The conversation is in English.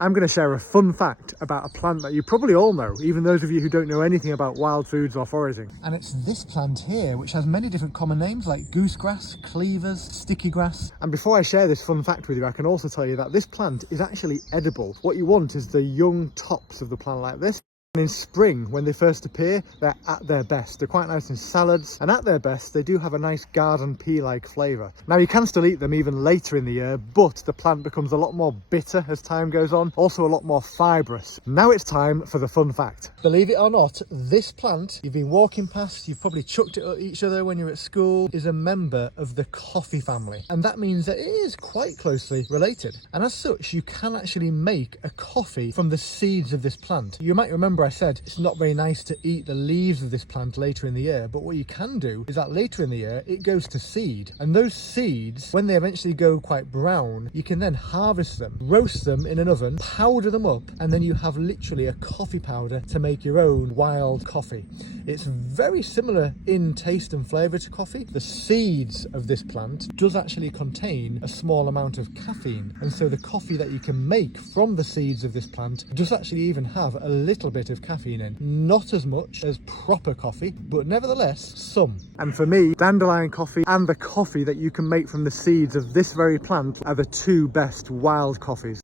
I'm going to share a fun fact about a plant that you probably all know, even those of you who don't know anything about wild foods or foraging. And it's this plant here, which has many different common names like goosegrass, cleavers, sticky grass. And before I share this fun fact with you, I can also tell you that this plant is actually edible. What you want is the young tops of the plant like this. And in spring, when they first appear, they're at their best. They're quite nice in salads, and at their best, they do have a nice garden pea-like flavour. Now, you can still eat them even later in the year, but the plant becomes a lot more bitter as time goes on, also a lot more fibrous. Now it's time for the fun fact. Believe it or not, this plant, you've been walking past, you've probably chucked it at each other when you're at school, is a member of the coffee family. And that means that it is quite closely related. And as such, you can actually make a coffee from the seeds of this plant. You might remember I said it's not very nice to eat the leaves of this plant later in the year, but what you can do is that later in the year it goes to seed, and those seeds, when they eventually go quite brown, you can then harvest them, roast them in an oven, powder them up, and then you have literally a coffee powder to make your own wild coffee. It's very similar in taste and flavour to coffee. The seeds of this plant does actually contain a small amount of caffeine, and so the coffee that you can make from the seeds of this plant does actually even have a little bit of caffeine in. Not as much as proper coffee, but nevertheless some. And for me, dandelion coffee and the coffee that you can make from the seeds of this very plant are the two best wild coffees.